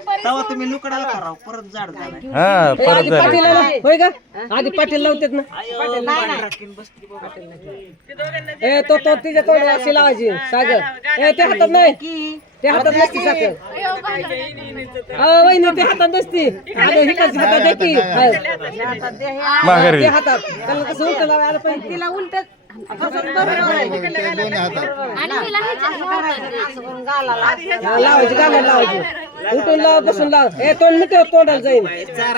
तेव्हा तुम्ही लुकडाला कराव परत जाड हा परत झाली होय का? आधी पाटील लावतात ना? ए तो तो तिच्या तोंडाला अशी लावायची सागर. ए ते हातात नाही. ते हातात नसती साखर अ, वहिनी ते हातात नसती. अरे हिकडची हातात आहे की? हा. माघारी. ते हातात. त्याला कसं उलट लावायला पाहिजे? तिला उलट उठून लाव बसून लाव ए तोंड मिठव तोंडाला जाईन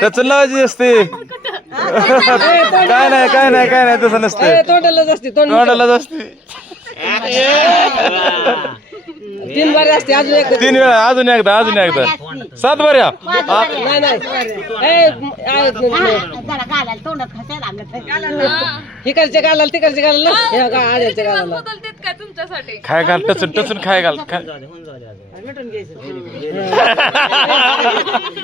त्याच लावायची असते काय नाही काय नाही काय नाही तसं नसतं तोंडालाच असते तोंडालाच असते तीन बारी असते अजून एक तीन वेळा अजून एकदा अजून एकदा सात बऱ्या नाही नाही ए, गालाला हे बघा, आड्याच्या गालाला. बदलतेत काय तुमच्यासाठी? खाय घाल टचून टचून खाय घाल.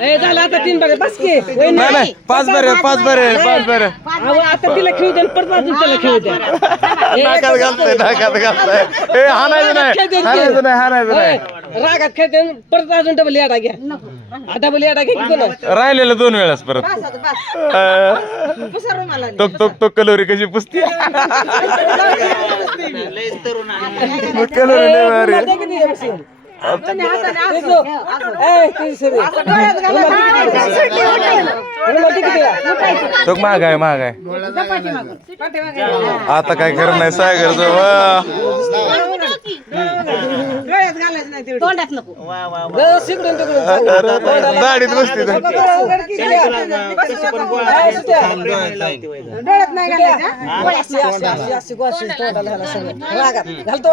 ए झालं आता तीन बारे बस की. नाही नाही. पाच बरे पाच बरे पाच बरे. अहो, आता तिला खेळू द्या आणि परत अजून त्याला खेळू द्या. नाकात घालतोय नाकात घालतोय. ए हाणायचं नाही हाणायचं नाही. हाणायचं नाही रागात आणि परत अजून डबल याडा घ्या. डबल याडा घ्या की कोण राहिलेलं दोन वेळाच परत. टोक टोक टोक कलोरी कशी पुसती? कलोरी लय भारी तो महाग आहे महाग आहे. आता काय खरं नाही सागर वा वा वा. दाढीत बसते. घालतो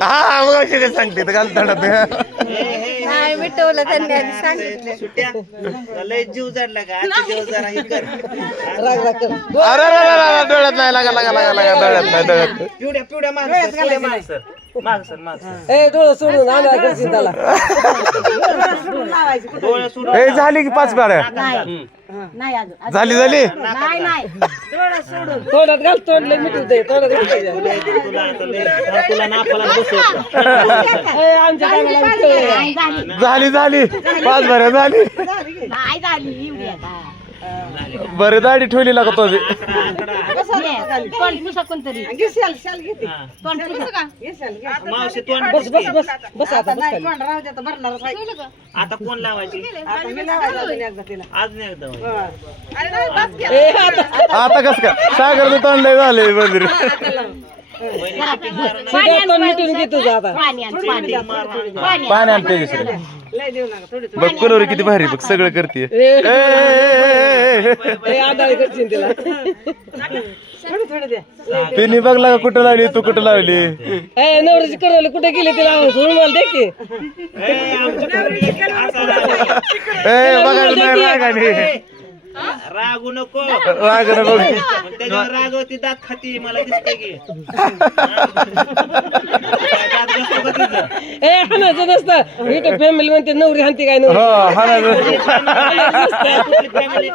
हा? मग सांगते तर घाल तोंडात. नाही मिटवलं त्यांनी आधी सांगितलं. सुट्या लय जीव जाडला का जरा हे कर. अरे अरे, अरे, अरे, डोळ्यात नाही लागा लागा लागा लागा डोळ्यात नाही डोळ्यात पिवड्या पिवड्या माग सर माग सर माग सर माग सर. ए डोळं सोडून आणा करशील त्याला. डोळे सोडून ए झाली की पाच झाली झाली तोंडात घाल तोंडले मिटू दे तोंडात घाल तुला आता लय तुला नापाला बसवत ए, आमच्या टायमाला मिटलं. झाली झाली पाच बाऱ्या झाली बरे दाढी ठेवली लागा तो बी. मावशी तोंड बस बस बस बस आता कोण लावायची? आज नाही एकदा होय. ए, आता आता कस काय? सागर तोंड झाले बंदिरी. मिटून घे तुझं आता पाणी आणते दुसरं बघ कलोरी किती भारी बघ सगळं करते तिने बघला का कुठं लावली तू कुठं लावली ए करवली कुठे गेली तिला बघायला दे की नाही. रागू नको. राग नको. मग त्याच्यावर रागवती दात खाती मला दिसतंय की. दात घासतो का तुझं? ए हाणायचं नसतं. युट्यूब फॅमिली म्हणते नवरी हानती काय नवरी? हो हा ना कुठली family?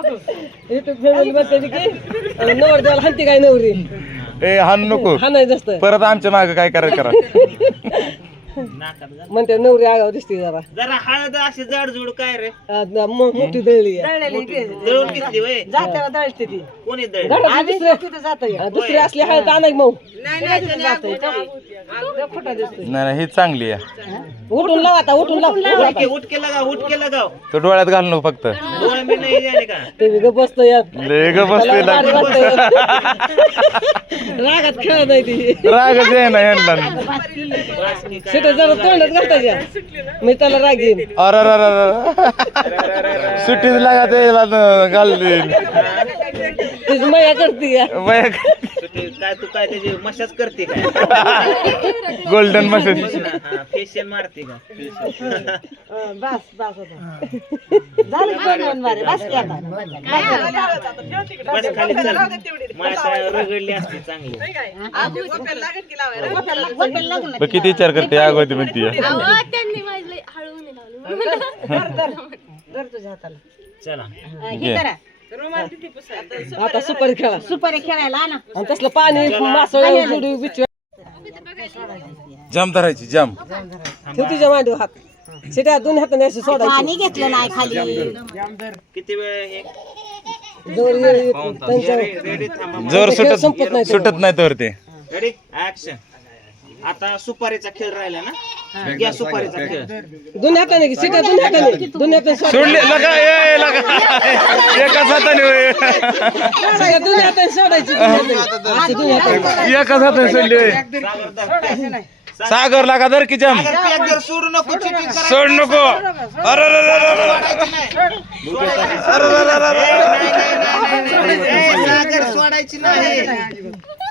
युट्यूब फॅमिली म्हणते की नवर द्यायला हानती काय नवरी? ए हान नको. हाणायचं असतं. परत आमच्या माग काय करायचं करा. म्हणते नवरी आगाव दिसते जरा. जरा हळद अशी जाडजूड काय रे? आ, न- मो- मोठी दळली आहे. दळून घेतली वय. कोणी दळ घरात दुसरे- आ, दुसरी असली हळद आणा की नाही नाही ही चांगली आहे. उठून लाव आता उठून लाव. उठके उठके लगाव उठके लगाव तो डोळ्यात घाल नको फक्त. डोळे मी नाही झाले का? ते बी गप्प बसतो यात. लय ग बसतोय त्याला भारी वाटतंय. रागात खेळत नाही ती. रागच आहे ना यांना जरा तोंडात मी त्याला राग येईन. अरे अरे अरे सुट्टीच लागा ते घाल तुझी मया करते काय तू काय त्याची मशाज करते काय? गोल्डन मशीन फेशियल मारते का? बस बस झालं बनवून मारे बस की आता. बस. खाली चल. माझ्या रगडली असते चांगली. बघ किती विचार करते अगोदर म्हणते त्यांनी माझे हळू नाही लावली. धर तुझ्या हाताला. चला. घे. आता सुपारी खेळा सुपारी खेळायला ना. आणि. तसलं पाणी मासळ जुडी बिचू जाम धरायची जाम. ठेव तुझ्या मांडीवर हात. शिट्या दोन हाताने अशी सोडायची. पाणी घेतलं नाही खाली. किती वेळ हे? जोर येळ येत त्यांच्या रेडी थांबा जोर खेळ संपत सुटत नाही सुटत नाही तर ते रेडी ऍक्शन आता सुपारीचा खेळ राहिला ना? सुपारीचा खेळ हाताने हाताने हाताने सोड सोडले लगा ए लगा. एकाच हाताने होय. शिट्या दोन हाताने सोडायची. दोन हाताने. अशी दोन हाताने एकाच हाताने सोडले होय. सागर लागा धर की जाम. सोडू नको चिटिंग करायची सोड नको अरे अरे, अरे, अरे, सागर सोडायची नाही.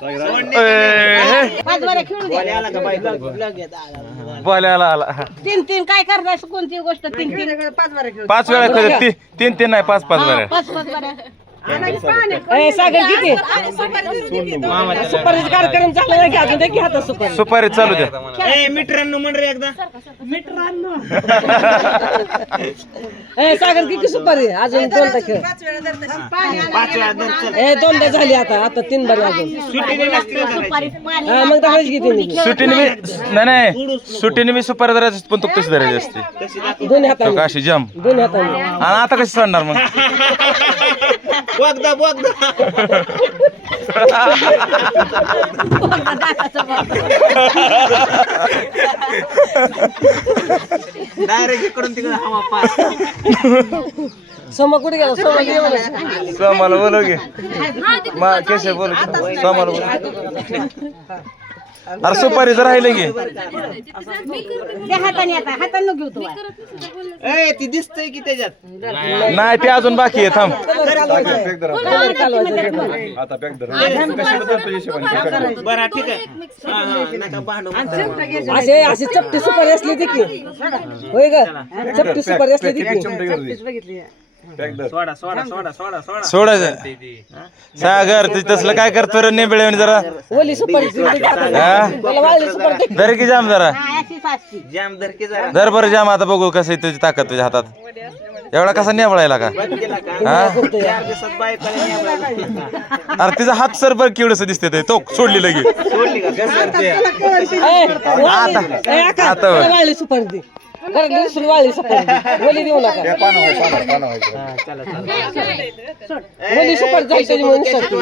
ए, हे. पाच बरं खेळू दे आला का बायको बोलायला आला. तीन तीन काय करताय कोणती गोष्ट? तीन तीन. पाच वेळा खेळ. तीन तीन तीन नाही पाच पाच वेळा. पाच पाच सागर किती? सुपारीचा कार्यक्रम झाला नाही की अजून दे की हातात सुपारी. सुपारी चालू द्या. ए मित्रांनो म्हण रे एकदा ए सागर किती सुपारी? अजून दोनदा खेळ. पाच वेळा धर चल. ए दोनदा झाली आता आता तीन बारी अजून. सुट्टीने नसते हा, मग दाखवायची किती नाही. सुटीने मी नाही नाही सुटीने मी सुपारी धरायची असते, पण तो कशी धरायची असते? तशी दाखव दोन तो हाताने अशी जाम. दोन हाताने. आणि आता कशी सोडणार मग? बोगदा बोगदा डायरेक्ट इकडून तिकडे हवा पास सोमा कुठे गेला? सोमा सोमाला बोलव घे मा केशव बोल सोमाला बोल अरे सुपारी जर राहिले घे त्या हाताने आता हाताने घेऊ तू ए ती दिसतंय की त्याच्यात. नाही ते अजून बाकी आहे थांब. कलर कालवायचा बरं ठीक आहे. हा, नका भांडू असे अशी चपटी सुपारी असली ती की. होय ग? चपटी सुपारी असली ती की. सोडा सोडा सोडा सोडा सोडा. सोडायचं. सागर ते तसलं काय करतो रे नेबळे जरा? ओली सुपारी ती दे की हाताने. हा? मला वाळली सुपारी दे. धर की जाम जरा. जाम धरके जरा. धर बरं जाम आता बघू कसं आहे तुझी ताकद तुझ्या हातात. एवढा कसा नेबळायला का? केला का? हा? चार दिवसात बायका अरे तिचा हात सर बरं केवढस दिसते ते. तो सोडली लगे सोडली का? ए, वाळली. ए, आका, आता. वाळली सुपारी दे. घरातली दुसरी वाळली सुपारी दे. ओली देऊ नका. चला चला. ओली सुपारी जायची म्हणून सोडते.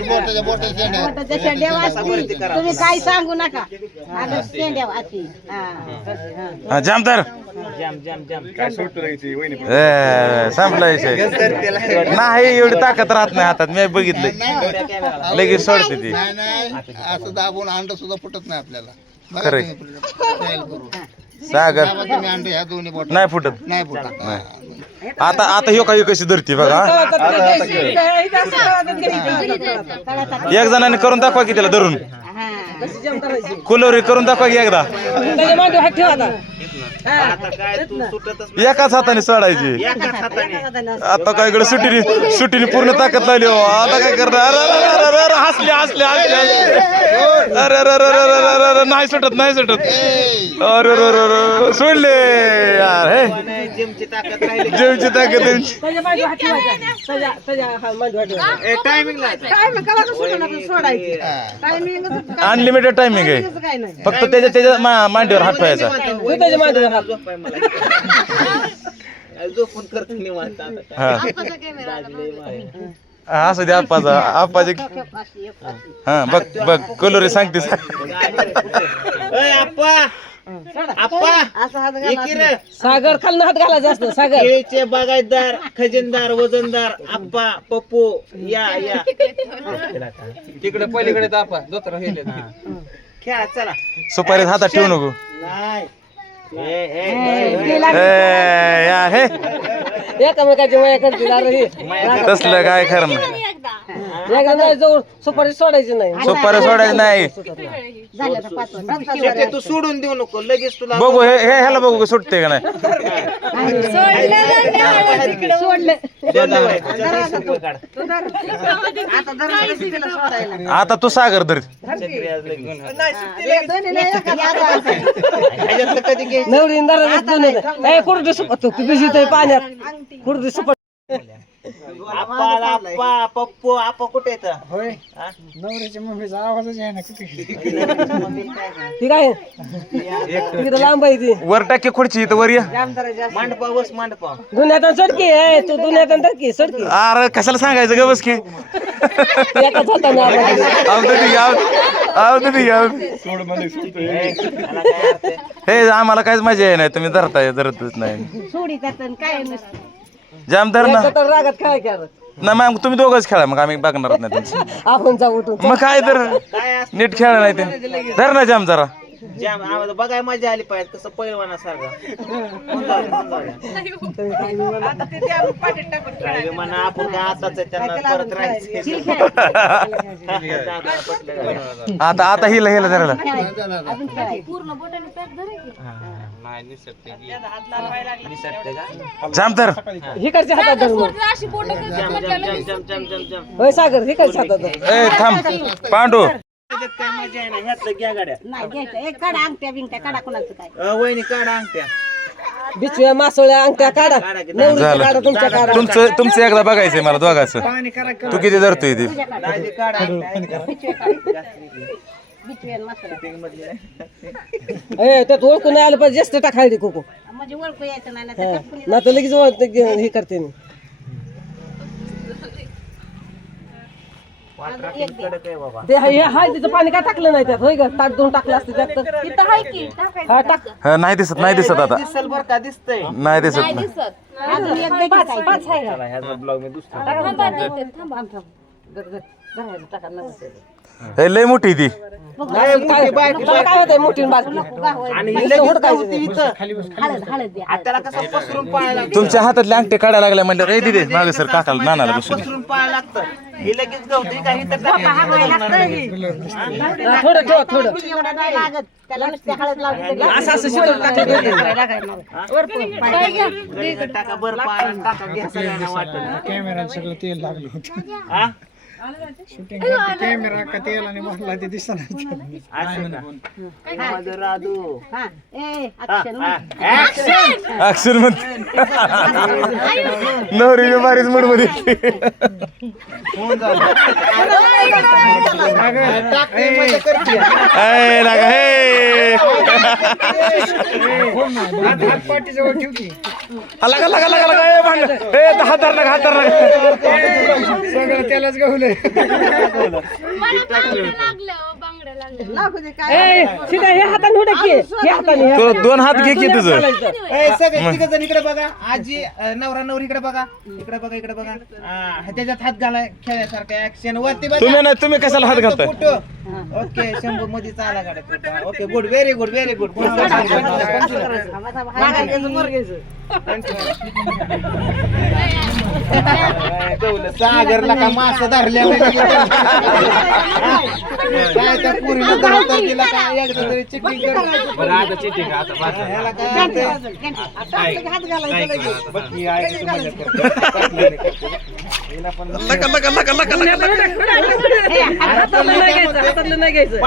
बोटाच्या शेंड्या. वाजती तुम्ही काही सांगू नका. आता शेंड्या वाजती हा. हा जाम धर जाम जाम जाम ए, संपला विषय नाही एवढी ताकद राहत नाही हातात मी बघितलंय लगेच सोडते ती नाही नाही असं दाबून अंड सुद्धा फुटत नाही आपल्याला बघा खरंय. तुम्ही ट्रायल करून. सागर दाबा तुम्ही अंड ह्या दोन्ही बोट नाही फुटत नाही फुटत नाही आता आता ह्यो काही कशी धरती बघा एक जणांनी करून दाखवा की त्याला धरून कुलोरी करून दाखवा की एकदा आता काय तू सुटतच एकाच हाताने सोडायची एकाच हाताने आता काय इकडे सुटीने सुटीने पूर्ण ताकद लागली हो आता काय करणार अरे अरे अरे अरे हसले हसले हसले हसले. अरे अरे अरे अरे अरे अरे अरे नाही सुटत नाही सुटत अरे अरे अरे अरे सोडले यार हे जिमची ताकद राहिली जेवची ताकद त्यांची. त्याच्या मांडीवर हात ठेवायचा त्याच्या त्याच्या हा मांडीवर हात ठेवायचा ए टायमिंग अनलिमिटेड टायमिंग आहे फक्त त्याच्या त्याच्या मा- मांडीवर हात ठेवायचा तू त्याच्या मांडीवर हात झोपून करतो निवांत आता काय. हा. बाजले बाहेर. हा, असू दे आप्पाचा. आप्पाचे हा बघ बघ कलोरी सांगते ए, आप्पा. आप्पा. इकडे रे. सागर खालनं हात घालायचा असतं सागर. केळीचे बागायतदार खजिनदार वजनदार आप्पा पप्पू या या. तिकडे पलीकडे तापा दोतर खेळा चला. सुपारीत हातात ठेवू नको. नाही. हे एकामेकाची. तसलं काय खरं नाही जवळ सुपारी सोडायची नाही सुपारी सोडायची नाही झालं तर पाच वर्ष. शक्य तू सोडून देऊ नको लगेच तुला बघू हे हे- ह्याला बघू सुटते का नाही दोन. आता दरवेळेस तिला सोडायला आता तू सागर धर आज. ह्याच्यातलं कधी नवरी कुठे सुपत तू पाण्यात कुठे आप्पा पप्पू कुठे येतं ती काय? तिकडे लांब आहे ती. वर टाके खुर्ची इथं वर ये. मांडपा बस मांडपा दुनियात सडकी ए तू सडकी. अरे कशाला सांगायचं ग बस की? एकाच हाताने ती ती आहे? हे आम्हाला काहीच मजा आहे नाही तुम्ही धरताय धरतच नाही. आणि काय नसतं? जाम धर ना. एकदा तर रागात काय नाही मग तुम्ही दोघंच खेळा मग आम्ही बघणार नाही तुमचं आपण जाऊ उठून. मग काय तर नीट खेळा नाही ते. धर ना जाम जरा. जाम आम्हाला बघाय मजा आली पाहिजे कसं पैलवानासारखं. म्हणा आपण काय आताच आहे, त्यांना परत राहायचं आता आता हिला हिला धरायला अजून खेळायचं. नाही निसटते की. निसटते का? जाम धर हिकडच्या हातात सागर हातात थांब. पांडू. त्याच्यात काय मजा आहे ना? ह्यातलं घ्या गाड्या. नाही घ्यायचं. एक काढा अंगठ्या बिंगट्या काढा कोणाचं काय. अ, वहिनी काढा अंगठ्या. बिचव्या मासोळ्या अंगठ्या काढा नवरीच्या झालं. काढा तुमच्या काढा. तुमचं तुमचं एकदा बघायचंय मला दोघाचं. तू किती धरतोय ते? नाही ते काढा अंगठ्या. बिचवेन मसाला ए त्यात ओळखून नाही आलं पाहिजे जास्त टाकायला कुकू. म्हणजे ओळखू यायचं नाही ना तर टपकून ना तर लगेच ओळख- हे करते मी. ते हे हाय तिचं पाणी काय टाकलं नाही त्यात होय का ताट दोन टाकलं असतं त्यात तर तिथं आहे की. हा टाक हा, नाही दिसत नाही दिसत आता दिसल बर का दिसतंय नाही दिसत नाही दिसत. अजून एक द्यायची पाच काय पाच आहे का चला, ह्याचा ब्लॉग मी दुसरा थांबा, थांबा. टाका नका. हे. लय मोठी ती. काय होतंय मोठी ही तुमच्या हातातले अंगठे काढायला लागले म्हणलं रे दिदे मागे सर काकाला नानाला बसून. दे. पसरून पाहायला लागतं. लगेच गवती काही तर थोडं ठेवा थोडं. असं असं टाका बर टाका घ्या सगळ्यांना वाटत. कॅमेरा सगळं तेल लागलं होतं. हा? शूटिंग कॅमेरा का तेल आणि मसाला ते दिसत नाही माझं राधू हा हा. हा. अक्षर म्हणते नवरी बी भारीच मूडमध्ये म्हणजे लागा, हे. हा, लागा लागा लागा. ए, हात धर नका हात धर नका सगळं त्यालाच गवलंय लागू दे काय? ए सीधा हे हाताने उडे की हे हाताने हे तुला दोन हात घे की तुझं. सगळे तिघ जण इकडे बघा. आजी अ, नवरा नवरी इकडे बघा. इकडे बघा इकडे बघा. हा, त्याच्यात हात घालाय खेळायसारखं ऍक्शन वरती बघा. तुम्ही नाही तुम्ही कशाला हात घालताय? फोटो. ओके शंभू मध्ये चाला गाड्या okay good very good very good ही हात धरायचा. लगेच. लगेच घालायचं. जरा मला ते द्या. तिला किती भारी वाटते बरं. हे हातातलं नाही घ्यायचं.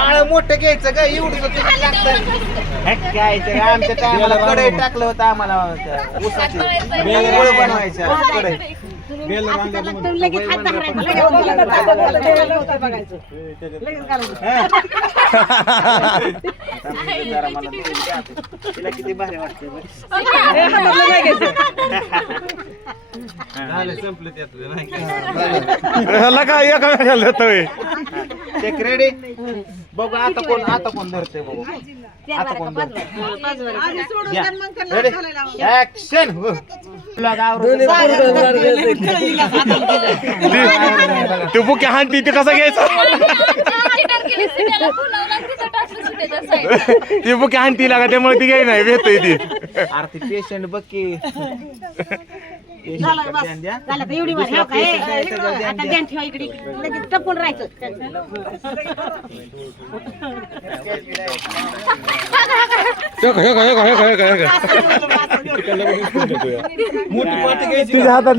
झालं संपलं त्यातलं नाही का? लका एका वेळेला देतोय? ते रेडी बघू आता कोण आता कोण धरते बघू. आता कोण धरते. ऍक्शन ते बुके हाणती ते कसा घ्यायचा? ते बुके हाणती लागा त्यामुळे ती घ्याय नाही भेटतय ती. अरे ते पेशंट बघ की. झालं बस. झालं का एवढी मार हो. आता ध्यान ठेवा इकडे. लगेच टपून राहायचं. का, हे का. तुझ्या हातात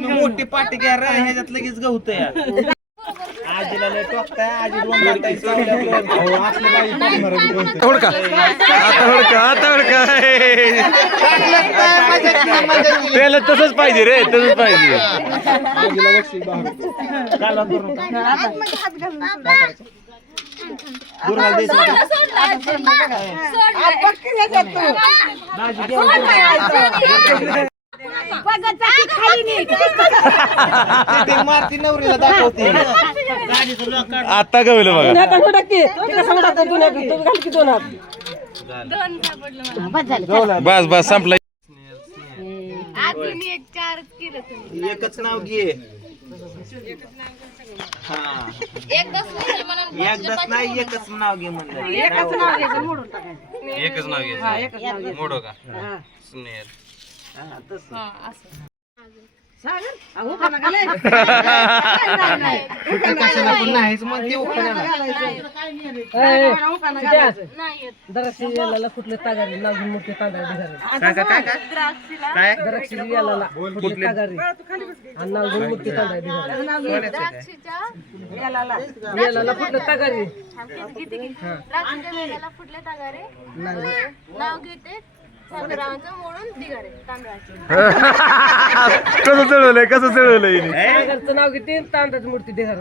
मोठी पाठी घ्या रे, ह्याच्यात लगेच गवत या आजीला लय टोकताय आजी दोन टाकताय चावल्यावर. हुडका आता हुडका आता हुडका त्याला तसंच पाहिजे रे तसंच पाहिजे. नका. द्यायचं का? आता गवलं बघा. ते हात. बस बस संपला. अजून एक चारच केलं तुम्ही एकच नाव घे. हा. एकदाच नाही मला एकदाच नाही एकच नाव घे म्हणलं. एकच नाव घ्यायचं मोडून टाकायचं. एकच नाव हा घ्यायचं एकच नाव घ्यायचं. मोडो का? हा. स्नेहल. हा. हा असं सागर अहो का नका लय. कशाला पण नाहीच मग ते सुट्या. नाही येत. दराक्षी याला फुटले तागारी घेऊन मोठे तांदळ बिघारे काय काय काय? काय? काय दराक्षी याला फुटले तागारी. आणि नाव घेऊन मोठे बिघारे द्राक्षीच्या याला फुटले तागारी? किती किती द्राक्षीच्या वेळेला फुटले तागारे? नाव घेते? मोडून तांदळाचे. कसं चढवलंय कसं चढवलंय हिने? सागरचं नाव घेते तांदळाची मूर्ती बिघार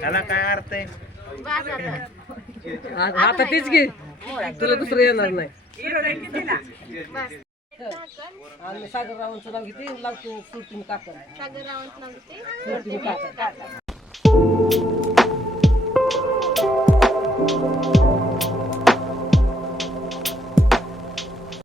त्याला काय अर्थ आहे? आता. तीच घे. तुला दुसरं येणार नाही. आणि सागररावांचं नाव घेते लावते सुरतीन काकर सागरावांचं नाव सुरतीन काकर